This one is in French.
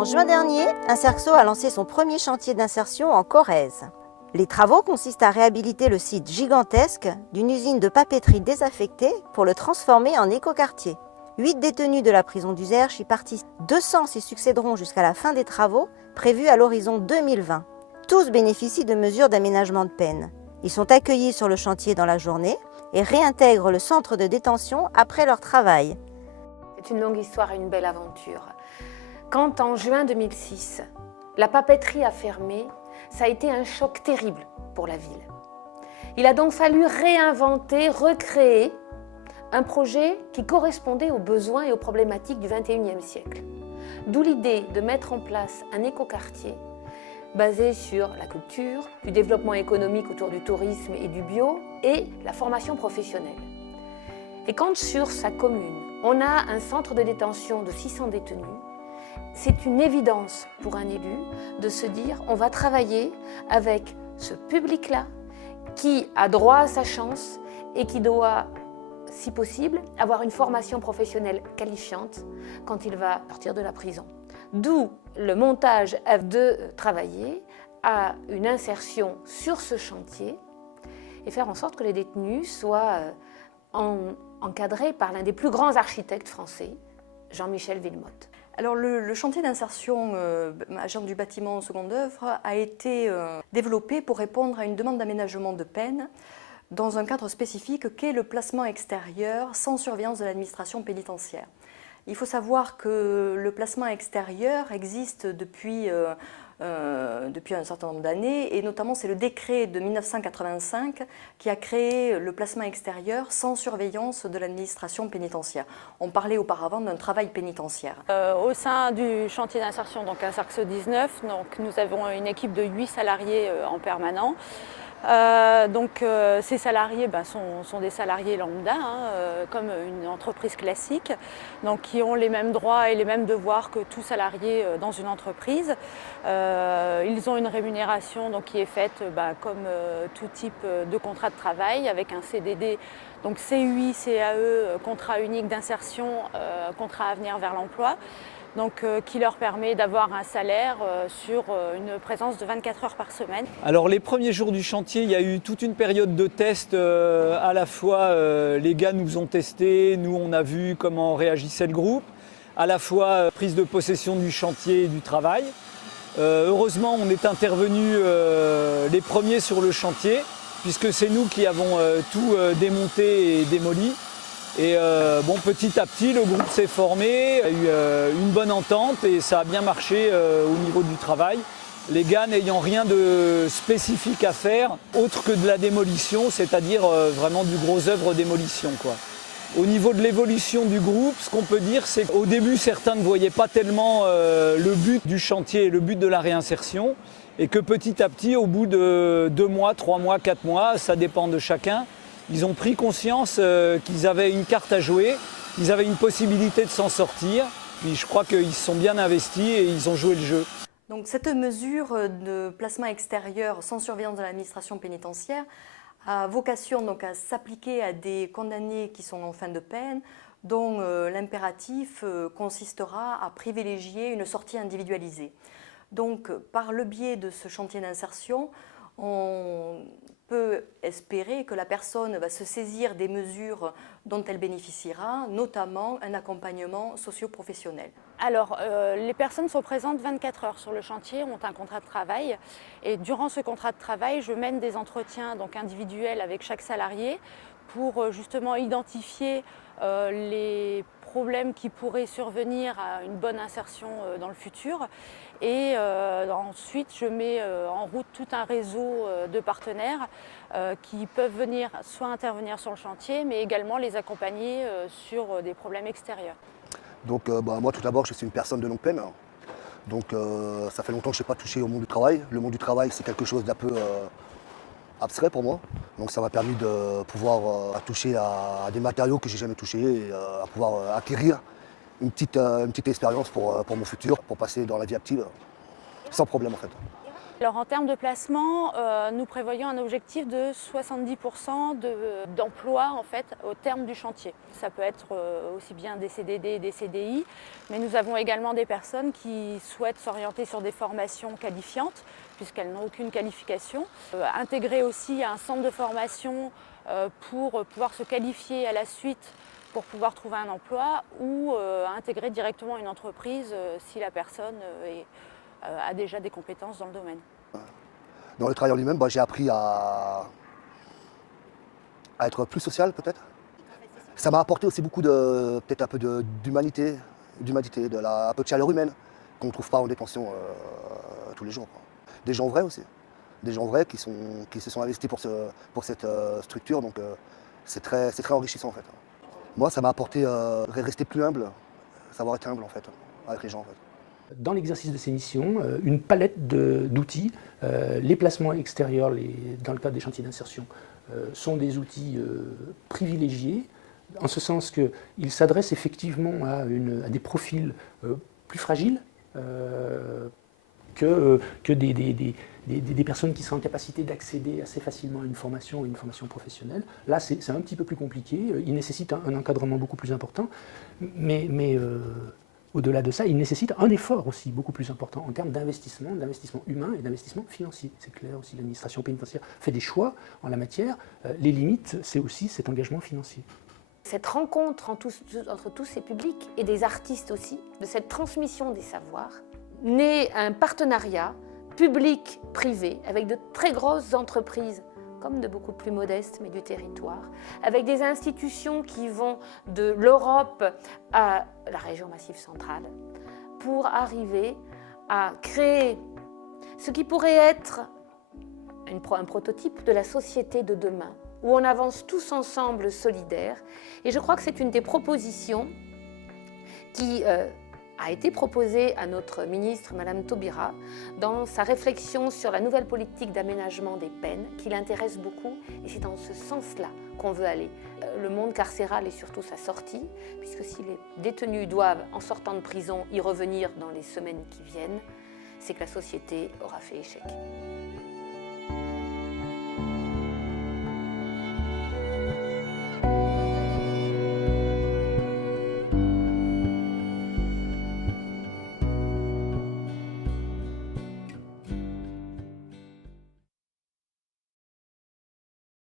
En juin dernier, Inserxo a lancé son premier chantier d'insertion en Corrèze. Les travaux consistent à réhabiliter le site gigantesque d'une usine de papeterie désaffectée pour le transformer en écoquartier. 8 détenus de la prison d'Uzerche y participent. 200 s'y succéderont jusqu'à la fin des travaux, prévus à l'horizon 2020. Tous bénéficient de mesures d'aménagement de peine. Ils sont accueillis sur le chantier dans la journée et réintègrent le centre de détention après leur travail. C'est une longue histoire et une belle aventure. Quand en juin 2006, la papeterie a fermé, ça a été un choc terrible pour la ville. Il a donc fallu réinventer, recréer un projet qui correspondait aux besoins et aux problématiques du XXIe siècle. D'où l'idée de mettre en place un écoquartier basé sur la culture, du développement économique autour du tourisme et du bio et la formation professionnelle. Et quand sur sa commune, on a un centre de détention de 600 détenus, c'est une évidence pour un élu de se dire on va travailler avec ce public-là qui a droit à sa chance et qui doit, si possible, avoir une formation professionnelle qualifiante quand il va sortir de la prison. D'où le montage de travailler à une insertion sur ce chantier et faire en sorte que les détenus soient encadrés par l'un des plus grands architectes français, Jean-Michel Villemotte. Alors le chantier d'insertion agent du bâtiment seconde œuvre a été développé pour répondre à une demande d'aménagement de peine dans un cadre spécifique qu'est le placement extérieur sans surveillance de l'administration pénitentiaire. Il faut savoir que le placement extérieur existe depuis un certain nombre d'années et notamment c'est le décret de 1985 qui a créé le placement extérieur sans surveillance de l'administration pénitentiaire. On parlait auparavant d'un travail pénitentiaire. Au sein du chantier d'insertion, donc Inserxo 19, nous avons une équipe de 8 salariés en permanent. Ces salariés sont des salariés lambda, comme une entreprise classique, donc qui ont les mêmes droits et les mêmes devoirs que tout salarié dans une entreprise. Ils ont une rémunération qui est faite comme tout type de contrat de travail avec un CDD, donc CUI, CAE, contrat unique d'insertion, contrat à venir vers l'emploi. Qui leur permet d'avoir un salaire sur une présence de 24 heures par semaine. Alors les premiers jours du chantier, il y a eu toute une période de test. À la fois, les gars nous ont testés, nous on a vu comment réagissait le groupe. À la fois, prise de possession du chantier et du travail. Heureusement, on est intervenus les premiers sur le chantier, puisque c'est nous qui avons tout démonté et démoli. Et petit à petit, le groupe s'est formé, il y a eu une bonne entente et ça a bien marché au niveau du travail. Les gars n'ayant rien de spécifique à faire, autre que de la démolition, c'est-à-dire vraiment du gros œuvre démolition, quoi. Au niveau de l'évolution du groupe, ce qu'on peut dire, c'est qu'au début, certains ne voyaient pas tellement le but du chantier et le but de la réinsertion. Et que petit à petit, au bout de 2 mois, 3 mois, 4 mois, ça dépend de chacun, ils ont pris conscience qu'ils avaient une carte à jouer, qu'ils avaient une possibilité de s'en sortir. Puis je crois qu'ils se sont bien investis et ils ont joué le jeu. Donc cette mesure de placement extérieur sans surveillance de l'administration pénitentiaire a vocation à s'appliquer à des condamnés qui sont en fin de peine, dont l'impératif consistera à privilégier une sortie individualisée. Donc par le biais de ce chantier d'insertion, on peut espérer que la personne va se saisir des mesures dont elle bénéficiera, notamment un accompagnement socio-professionnel. Alors, les personnes sont présentes 24 heures sur le chantier, ont un contrat de travail. Et durant ce contrat de travail, je mène des entretiens individuels avec chaque salarié pour justement identifier les problèmes qui pourraient survenir à une bonne insertion dans le futur. Et ensuite, je mets en route tout un réseau de partenaires qui peuvent venir soit intervenir sur le chantier, mais également les accompagner sur des problèmes extérieurs. Donc moi tout d'abord je suis une personne de longue peine. Donc ça fait longtemps que je n'ai pas touché au monde du travail. Le monde du travail c'est quelque chose d'un peu abstrait pour moi. Donc ça m'a permis de pouvoir toucher à des matériaux que j'ai jamais touchés et à pouvoir acquérir une petite expérience pour mon futur, pour passer dans la vie active sans problème en fait. Alors en termes de placement, nous prévoyons un objectif de 70% d'emploi en fait, au terme du chantier. Ça peut être aussi bien des CDD et des CDI, mais nous avons également des personnes qui souhaitent s'orienter sur des formations qualifiantes, puisqu'elles n'ont aucune qualification. Intégrer aussi un centre de formation pour pouvoir se qualifier à la suite pour pouvoir trouver un emploi ou intégrer directement une entreprise si la personne a déjà des compétences dans le domaine. Dans le travail en lui-même, j'ai appris à être plus social peut-être. Ça m'a apporté aussi beaucoup de, peut-être un peu d'humanité, un peu de chaleur humaine qu'on ne trouve pas en détention tous les jours, quoi. Des gens vrais aussi, des gens vrais qui se sont investis pour cette structure, donc c'est très enrichissant en fait. Moi, ça m'a apporté rester plus humble, savoir être humble en fait, avec les gens en fait. Dans l'exercice de ces missions, une palette d'outils. Les placements extérieurs, dans le cadre des chantiers d'insertion, sont des outils privilégiés, en ce sens qu'ils s'adressent effectivement à des profils plus fragiles que des personnes qui seraient en capacité d'accéder assez facilement à une formation professionnelle. Là, c'est un petit peu plus compliqué. Il nécessite un encadrement beaucoup plus important, mais au-delà de ça, il nécessite un effort aussi beaucoup plus important en termes d'investissement humain et d'investissement financier. C'est clair aussi, l'administration pénitentiaire fait des choix en la matière. Les limites, c'est aussi cet engagement financier. Cette rencontre entre tous ces publics et des artistes aussi, de cette transmission des savoirs, naît un partenariat public-privé avec de très grosses entreprises, comme de beaucoup plus modestes, mais du territoire, avec des institutions qui vont de l'Europe à la région Massif central, pour arriver à créer ce qui pourrait être un prototype de la société de demain, où on avance tous ensemble solidaires. Et je crois que c'est une des propositions qui a été proposée à notre ministre, Madame Taubira, dans sa réflexion sur la nouvelle politique d'aménagement des peines, qui l'intéresse beaucoup, et c'est dans ce sens-là qu'on veut aller. Le monde carcéral et surtout sa sortie, puisque si les détenus doivent, en sortant de prison, y revenir dans les semaines qui viennent, c'est que la société aura fait échec.